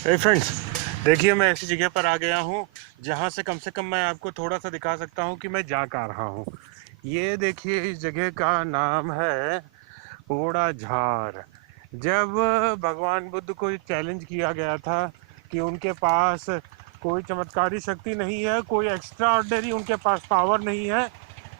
हे friends, देखिए मैं ऐसी जगह पर आ गया हूँ जहाँ से कम मैं आपको थोड़ा सा दिखा सकता हूँ कि मैं जा कहाँ रहा हूँ। ये देखिए, इस जगह का नाम है ओड़ा झार। जब भगवान बुद्ध को चैलेंज किया गया था कि उनके पास कोई चमत्कारी शक्ति नहीं है, कोई एक्स्ट्रा ऑर्डिनरी उनके पास पावर नहीं है,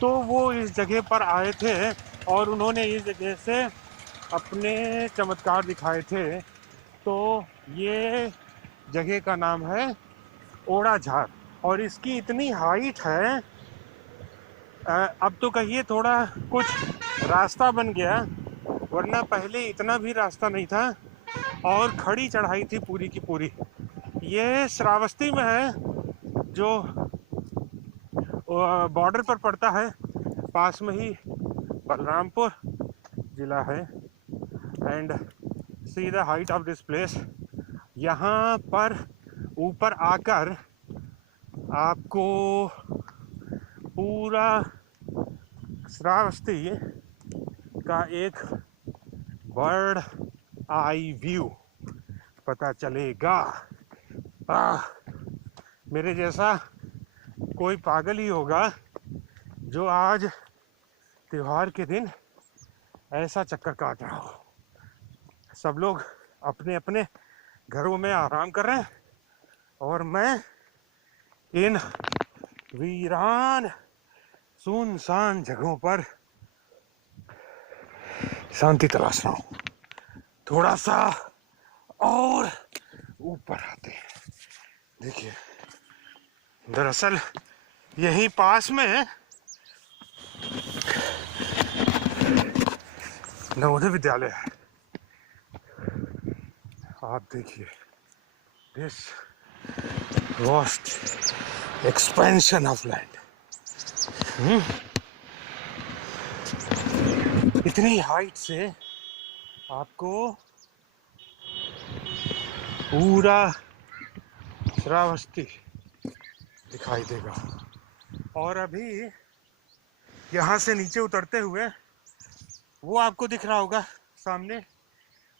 तो वो इस जगह पर आए थे और उन्होंने इस जगह से अपने चमत्कार दिखाए थे। तो ये जगह का नाम है ओड़ा झार और इसकी इतनी हाइट है। अब तो कहिए थोड़ा कुछ रास्ता बन गया, वरना पहले इतना भी रास्ता नहीं था और खड़ी चढ़ाई थी पूरी की पूरी। ये श्रावस्ती में है, जो बॉर्डर पर पड़ता है, पास में ही बलरामपुर जिला है। And see the height of this place. यहाँ पर ऊपर आकर आपको पूरा श्रावस्ती का एक बर्ड आई व्यू पता चलेगा। मेरे जैसा कोई पागल ही होगा जो आज त्योहार के दिन ऐसा चक्कर काट रहा हो। सब लोग अपने अपने घरों में आराम कर रहे हैं और मैं इन वीरान सुनसान जगहों पर शांति तलाश रहा हूँ। थोड़ा सा और ऊपर आते हैं। देखिए, दरअसल यही पास में नवोदय विद्यालय है। आप देखिए, this vast expansion of land. इतनी हाइट से आपको पूरा श्रावस्ती दिखाई देगा। और अभी यहाँ से नीचे उतरते हुए वो आपको दिख रहा होगा सामने,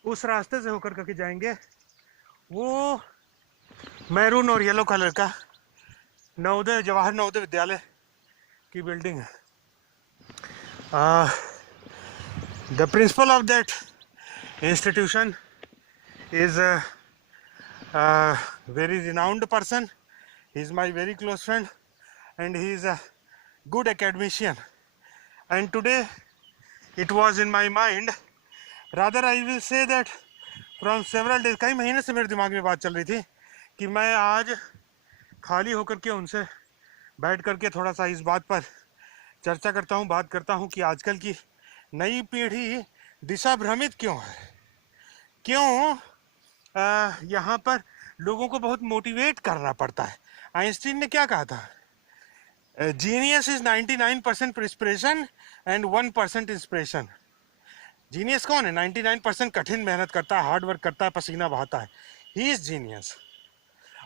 उस रास्ते से होकर करके जाएंगे, वो मैरून और येलो कलर का नवोदय जवाहर नवोदय विद्यालय की बिल्डिंग है। The principal of that institution is a very renowned person. He is my very close friend and he is a good academician. And today it was in my mind, rather I will say that from several days, कई महीने से मेरे दिमाग में बात चल रही थी कि मैं आज खाली होकर के उनसे बैठ करके थोड़ा सा इस बात पर चर्चा करता हूँ, बात करता हूँ कि आजकल की नई पीढ़ी दिशा भ्रमित क्यों है, क्यों यहाँ पर लोगों को बहुत मोटिवेट करना पड़ता है। आइंस्टीन ने क्या कहा था? Genius is 99% inspiration and 1% inspiration. Genius कौन है? 99% कठिन मेहनत करता है, हार्ड वर्क करता है, पसीना बहाता है, ही इज जीनियस।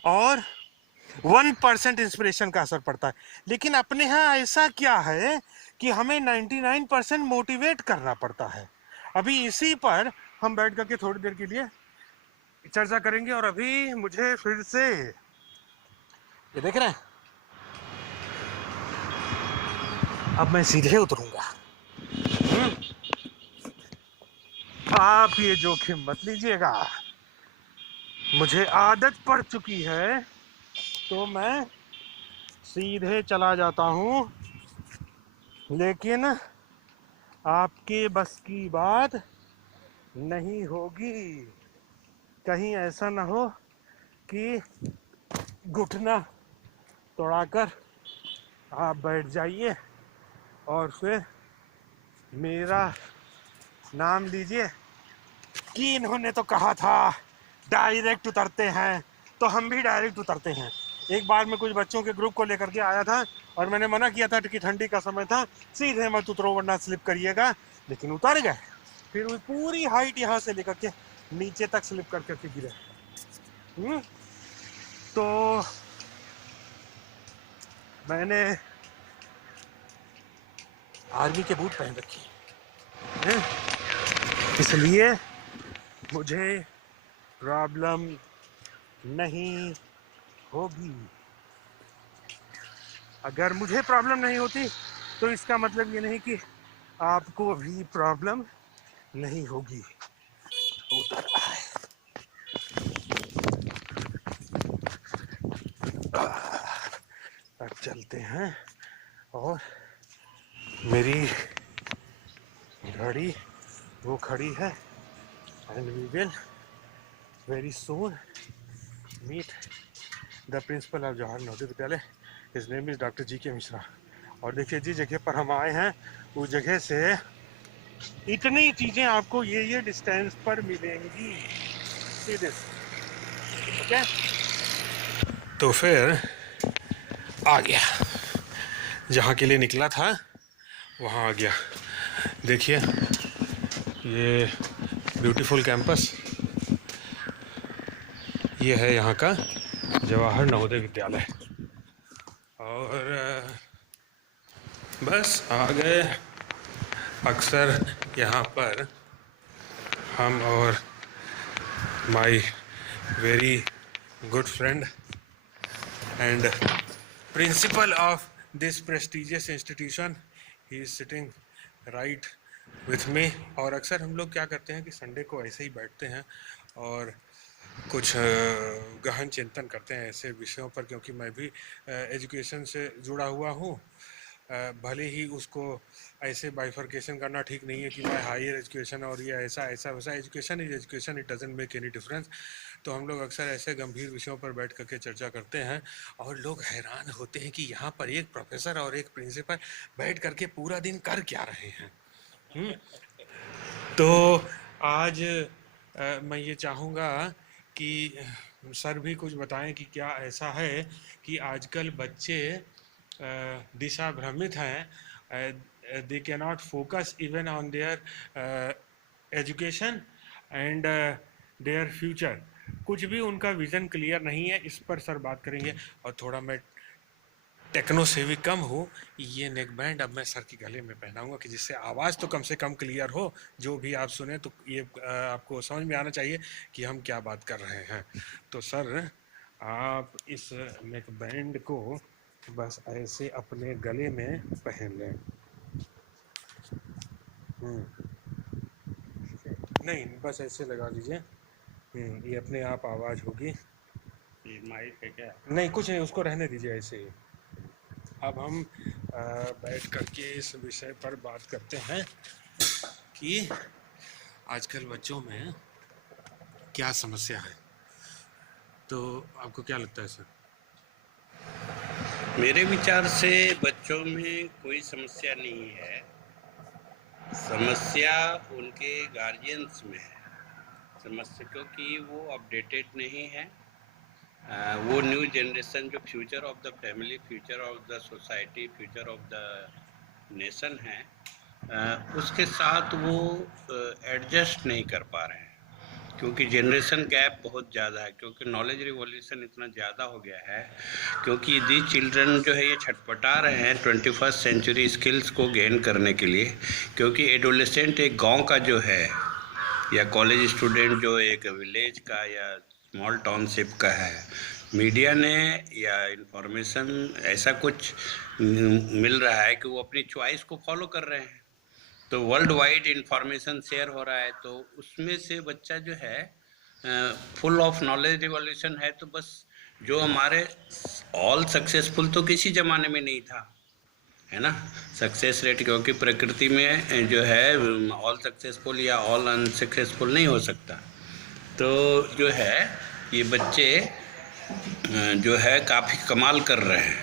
और 1% इंस्पिरेशन का असर पड़ता है। लेकिन अपने यहाँ ऐसा क्या है कि हमें 99% मोटिवेट करना पड़ता है। अभी इसी पर हम बैठ करके थोड़ी देर के लिए चर्चा करेंगे। और अभी मुझे फिर से ये देख रहे हैं, अब मैं सीधे उतरूंगा। आप ये जोखिम मत लीजिएगा, मुझे आदत पड़ चुकी है तो मैं सीधे चला जाता हूँ। लेकिन आपके बस की बात नहीं होगी। कहीं ऐसा ना हो कि घुटना तोड़ाकर आप बैठ जाइए और फिर मेरा नाम लीजिए कि इन्होंने तो कहा था डायरेक्ट उतरते हैं, तो हम भी डायरेक्ट उतरते हैं। एक बार मैं कुछ बच्चों के ग्रुप को लेकर के आया था और मैंने मना किया था कि ठंडी का समय था, सीधे मत उतरो वरना स्लिप करिएगा, लेकिन उतर गए। फिर वो पूरी हाइट यहाँ से लेकर के नीचे तक स्लिप कर करके गिरे। तो मैंने आर्मी के बूट पहन रखे हैं, इसलिए मुझे प्रॉब्लम नहीं होगी। अगर मुझे प्रॉब्लम नहीं होती तो इसका मतलब ये नहीं कि आपको भी प्रॉब्लम नहीं होगी। अब चलते हैं और मेरी गाड़ी वो खड़ी है and we will very soon meet the principal of Jawahar Navodaya Vidyalaya. His name is doctor G K Mishra. और देखिए जिस जगह पर हम आए हैं उस जगह से इतनी चीजें आपको ये डिस्टेंस पर मिलेंगी। See this, okay. तो फिर आ गया, जहाँ के लिए निकला था वहाँ आ गया। देखिए ये ब्यूटीफुल कैंपस, ये है यहाँ का जवाहर नवोदय विद्यालय। और बस आ गए। अक्सर यहाँ पर हम और my very good friend and principal of this prestigious institution, he is sitting right with me। और अक्सर हम लोग क्या करते हैं कि संडे को ऐसे ही बैठते हैं और कुछ गहन चिंतन करते हैं ऐसे विषयों पर, क्योंकि मैं भी एजुकेशन से जुड़ा हुआ हूँ। भले ही उसको ऐसे बाइफर्केशन करना ठीक नहीं है कि मैं हायर एजुकेशन और ये ऐसा ऐसा वैसा, education is education, it doesn't make any difference. तो हम लोग अक्सर ऐसे गंभीर विषयों पर बैठ करके चर्चा करते हैं और लोग हैरान होते हैं कि यहाँ पर एक प्रोफेसर और एक प्रिंसिपल बैठ करके पूरा दिन कर क्या रहे हैं। तो आज मैं ये चाहूँगा कि सर भी कुछ बताएं कि क्या ऐसा है कि आजकल बच्चे दिशा भ्रमित हैं, they can not focus even on their education and their future, कुछ भी उनका विज़न क्लियर नहीं है। इस पर सर बात करेंगे। और थोड़ा मैं टेक्नो से भी कम हूँ, ये नेक बैंड अब मैं सर के गले में पहनाऊंगा कि जिससे आवाज़ तो कम से कम क्लियर हो, जो भी आप सुने तो ये आपको समझ में आना चाहिए कि हम क्या बात कर रहे हैं। तो सर आप इस नेक बैंड को बस ऐसे अपने गले में पहन लें। नहीं, बस ऐसे लगा लीजिए। ये अपने आप आवाज़ होगी। ये माइक है क्या? नहीं, कुछ नहीं, उसको रहने दीजिए ऐसे ही। अब हम बैठ करके इस विषय पर बात करते हैं कि आजकल बच्चों में क्या समस्या है। तो आपको क्या लगता है सर? मेरे विचार से बच्चों में कोई समस्या नहीं है, समस्या उनके गार्जियंस में है। समस्या क्योंकि वो अपडेटेड नहीं है। वो न्यू जनरेशन जो future of the family, future of the society, future of the nation है, उसके साथ वो एडजस्ट नहीं कर पा रहे हैं, क्योंकि जनरेशन गैप बहुत ज़्यादा है, क्योंकि नॉलेज रिवॉल्यूशन इतना ज़्यादा हो गया है। क्योंकि दी चिल्ड्रन जो है ये छटपटा रहे हैं 21st सेंचुरी स्किल्स को गेन करने के लिए, क्योंकि एडोलेसेंट एक गांव का जो है या कॉलेज स्टूडेंट जो एक विलेज का या स्मॉल टाउनशिप का है, मीडिया ने या इंफॉर्मेशन ऐसा कुछ मिल रहा है कि वो अपनी चॉइस को फॉलो कर रहे हैं। तो वर्ल्ड वाइड इंफॉर्मेशन शेयर हो रहा है, तो उसमें से बच्चा जो है फुल ऑफ नॉलेज रिवॉल्यूशन है। तो बस जो हमारे ऑल सक्सेसफुल तो किसी ज़माने में नहीं था, है ना, सक्सेस रेट, क्योंकि प्रकृति में जो है ऑल सक्सेसफुल या ऑल अनसक्सेसफुल नहीं हो सकता। तो जो है ये बच्चे जो है काफ़ी कमाल कर रहे हैं।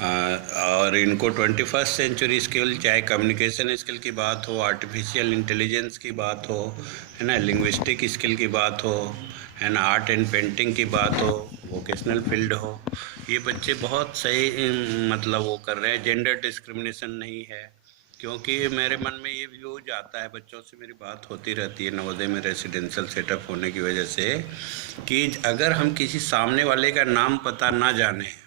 और इनको 21st सेंचुरी स्किल, चाहे कम्युनिकेशन स्किल की बात हो, आर्टिफिशियल इंटेलिजेंस की बात हो, है ना, लिंग्विस्टिक स्किल की बात हो, है ना, आर्ट एंड पेंटिंग की बात हो, वोकेशनल फील्ड हो, ये बच्चे बहुत सही मतलब वो कर रहे हैं। जेंडर डिस्क्रिमिनेशन नहीं है, क्योंकि मेरे मन में ये व्यू आता है, बच्चों से मेरी बात होती रहती है नवोदय में रेसिडेंशियल सेटअप होने की वजह से, कि अगर हम किसी सामने वाले का नाम पता ना जाने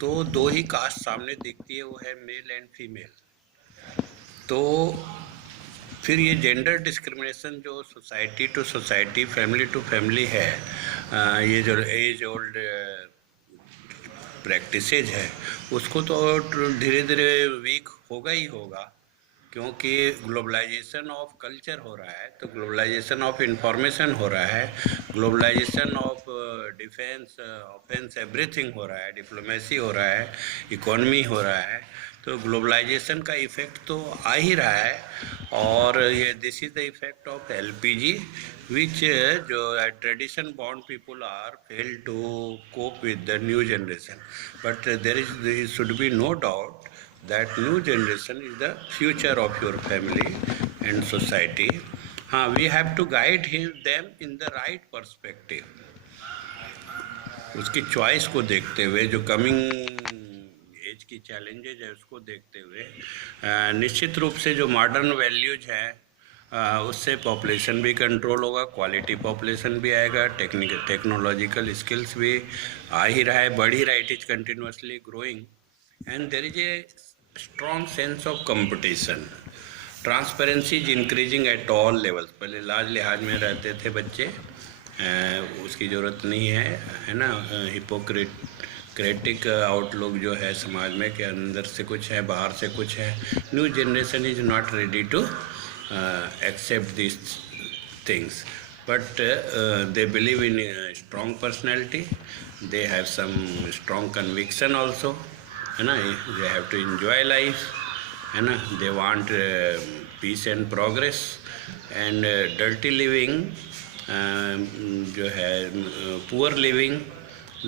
तो दो ही कास्ट सामने दिखती है, वो है मेल एंड फीमेल। तो फिर ये जेंडर डिस्क्रिमिनेशन जो society to society, family to family है, ये जो एज ओल्ड प्रैक्टिसेज है, उसको तो धीरे धीरे वीक होगा ही होगा, क्योंकि ग्लोबलाइजेशन ऑफ कल्चर हो रहा है, तो ग्लोबलाइजेशन ऑफ इंफॉर्मेशन हो रहा है, globalisation of defence, offence, everything हो रहा है, डिप्लोमेसी हो रहा है, इकोनॉमी हो रहा है, तो ग्लोबलाइजेशन का इफेक्ट तो आ ही रहा है। और ये this is the effect of LPG which जो tradition bound people are fail to cope with the new generation, but there should be no doubt that new generation is the future of your family and society. We have to guide them in the right perspective, उसकी choice को देखते हुए, जो coming as की challenges है उसको देखते हुए, निश्चित रूप से जो मॉडर्न वैल्यूज हैं उससे पॉपुलेशन भी कंट्रोल होगा, क्वालिटी पॉपुलेशन भी आएगा, टेक्नोलॉजिकल स्किल्स भी आ ही रहा है, बढ़ ही रहा है, it is continuously growing, and there is a strong sense of competition, transparency is increasing at all levels. पहले लाज लिहाज में रहते थे बच्चे, उसकी ज़रूरत नहीं है ना, हिपोक्रेटिक आउटलुक जो है समाज में कि अंदर से कुछ है बाहर से कुछ है। New generation is not ready to accept these things, but they believe in a strong personality, they have some strong conviction also, है ना, they have to enjoy life, है ना, they want peace and progress, and dirty living जो है poor living,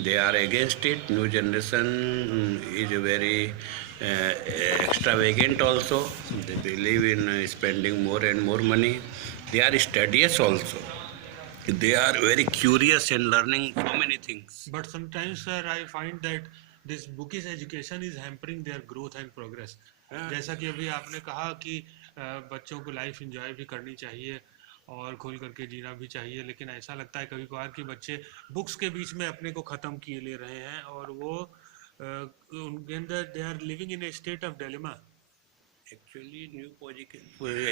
they are against it. New generation is very extravagant also, they believe in spending more and more money, they are studious also, they are very curious in learning so many things. But sometimes, sir, I find that this bookish education is hampering their growth and progress. जैसा कि अभी आपने कहा कि बच्चों को life enjoy भी करनी चाहिए और खुल करके जीना भी चाहिए, लेकिन ऐसा लगता है कभी कभार कि बच्चे बुक्स के बीच में अपने को ख़त्म किए ले रहे हैं और वो उनके अंदर they are living in a state of dilemma. Actually, new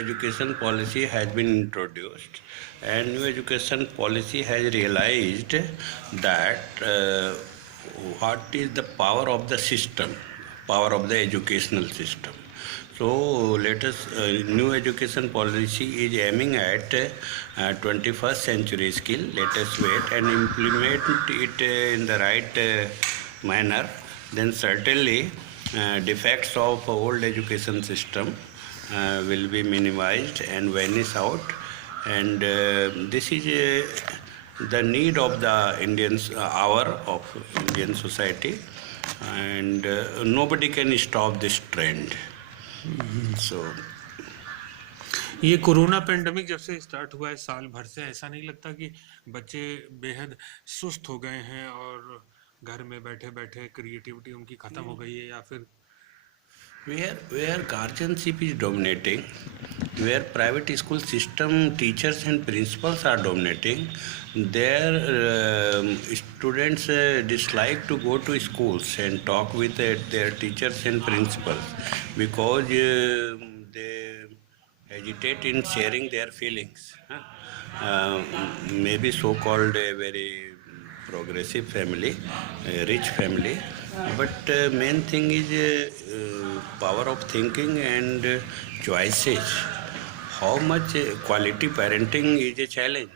education policy has been introduced, and new education policy has realized that what is the power of the system, power of the educational system. So let us, new education policy is aiming at 21st century skill. Let us wait and implement it in the right manner. Then certainly defects of old education system will be minimized and vanish out. And this is the need of the Indians, hour of Indian society, and nobody can stop this trend. So ये corona pandemic जब से start हुआ है साल भर से, ऐसा नहीं लगता कि बच्चे बेहद सुस्त हो गए हैं और घर में बैठे बैठे क्रिएटिविटी उनकी खत्म हो गई है, या फिर where guardianship is dominating, where private school system teachers and principals are dominating, their students dislike to go to schools and talk with their teachers and principals because they hesitate in sharing their feelings. Maybe so-called a very progressive family, a rich family, but main thing is power of thinking and choices. How much quality parenting is a challenge,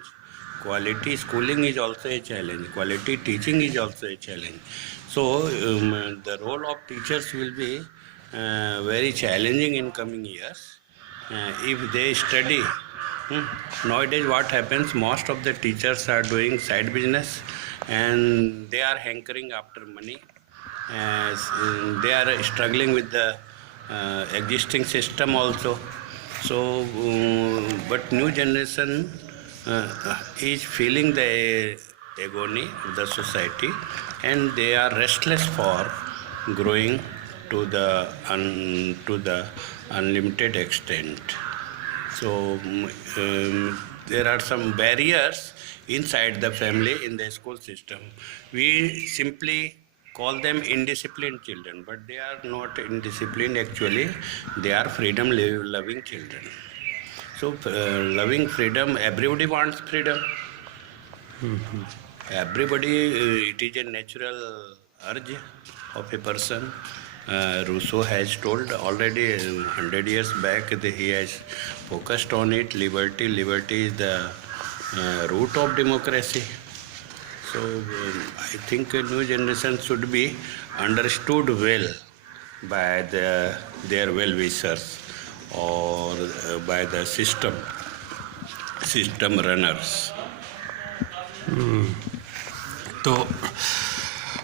quality schooling is also a challenge, quality teaching is also a challenge. So the role of teachers will be very challenging in coming years if they study. Nowadays what happens, most of the teachers are doing side business and they are hankering after money, they are struggling with the existing system also. So but new generation is feeling the agony of the society and they are restless for growing to the unlimited extent. So there are some barriers inside the family in the school system. We simply call them indisciplined children, but they are not indisciplined actually, they are freedom loving children. So, loving freedom, everybody wants freedom. Everybody, it is a natural urge of a person. Rousseau has told already 100 years back that he has focused on it. Liberty is the root of democracy. So I think a new generation should be understood well by their well-wishers or by the system runners. तो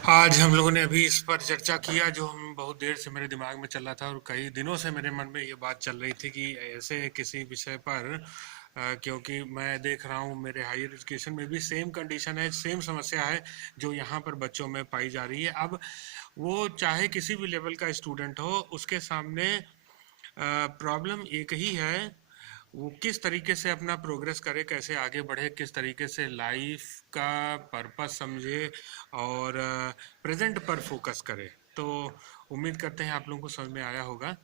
आज हम लोगों ने अभी इस पर चर्चा किया जो हम बहुत देर से मेरे दिमाग में चल रहा था और कई दिनों से मेरे मन में ये बात चल रही थी कि ऐसे किसी विषय पर क्योंकि मैं देख रहा हूँ मेरे हायर एजुकेशन में भी सेम कंडीशन है, सेम समस्या है जो यहाँ पर बच्चों में पाई जा रही है। अब वो चाहे किसी भी लेवल का स्टूडेंट हो, उसके सामने प्रॉब्लम एक ही है, वो किस तरीके से अपना प्रोग्रेस करे, कैसे आगे बढ़े, किस तरीके से लाइफ का पर्पस समझे और प्रेजेंट पर फोकस करे। तो उम्मीद करते हैं आप लोगों को समझ में आया होगा।